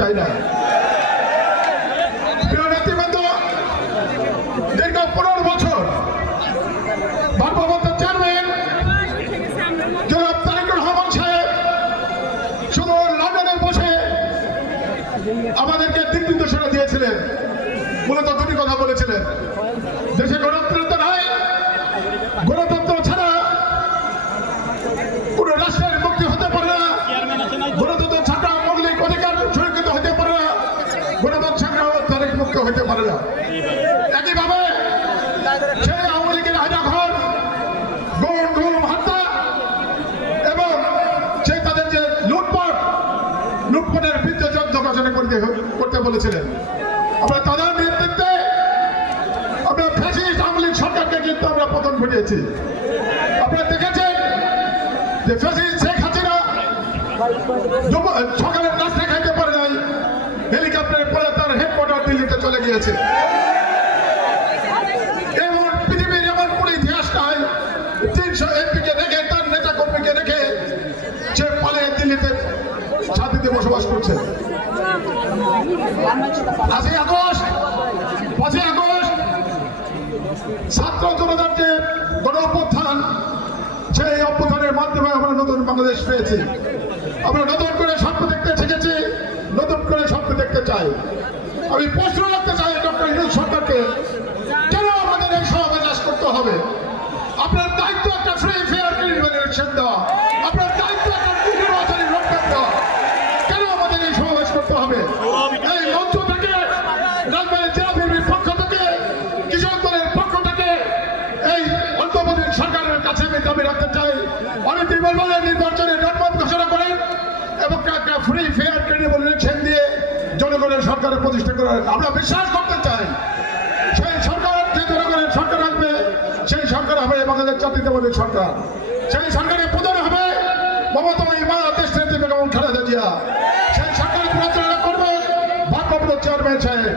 চাই না। সাহেব শুধু লন্ডনে বসে আমাদেরকে দিক নির্দেশনা দিয়েছিলেন। মূলত দুটি কথা বলেছিলেন। দেশে গণতন্ত্র ছাড়া কোন রাষ্ট্রের মুক্তি হতে পারে না গণতন্ত্র ছাড়া মৌলিক অধিকার সুরক্ষিত হতে পারে না গণতন্ত্র ছাড়াও হতে পারে না। একইভাবে সেই আওয়ামী লীগের হাজাঘর গুম এবং সেই তাদের যে লুটপাট, লুটপাটের বিরুদ্ধে যুদ্ধ ঘোষণা করতে বলেছিলেন। আমরা তাদের নেতৃত্বে আমরা ফ্যাসিস্ট আওয়ামী লীগ সরকারকে কিন্তু আমরা পতন ঘটিয়েছি। আপনারা দেখেছেন যে ফ্যাসিস্ট শেখ হাসিনা দুপুর- সকালে নাস্তা খাইতে পারে নাই হেলিকপ্টারে পরে তার হেডকোয়ার্টার এমন পৃথিবীর তিনশো নেতা কর্মীকে রেখে পাঁচই আগস্ট ছাত্র সেই মাধ্যমে আমরা নতুন বাংলাদেশ পেয়েছি। আমরা নতুন করে স্বপ্ন দেখতে শিখেছি, নতুন করে স্বপ্ন দেখতে চাই। আমি প্রশ্ন রাখতে চাই ডক্টর ইনুজ সরকারকে, কেন আমাদের এই সমাবেশ করতে হবে? আপনার দায়িত্ব একটা ফ্রি ফেয়ার ইলেকশন দেওয়া। আপনার দায়িত্ব একটা নির্বাচনী দেওয়া। কেন আমাদের এই সমাবেশ করতে হবে? এই মঞ্চ থেকে থেকে, কৃষক দলের পক্ষ থেকে, এই অন্তর্বর্তী সরকারের কাছে আমি দাবি রাখতে চাই। অনেক বলে প্রতিষ্ঠা করার আমরা বিশ্বাস করতে চাই। সেই সরকার যে জনগণের সরকার আসবে, সেই সরকার হবে বাংলাদেশ জাতীয়তাবাদের সরকার। সেই সরকারের প্রধান হবে মমতা ইমান ইমারাতেশ বেগম খালেদা জিয়া। সেই সরকারের পরিচালনা করবে ভারপ্রাপ্ত চেয়ারম্যান সাহেব।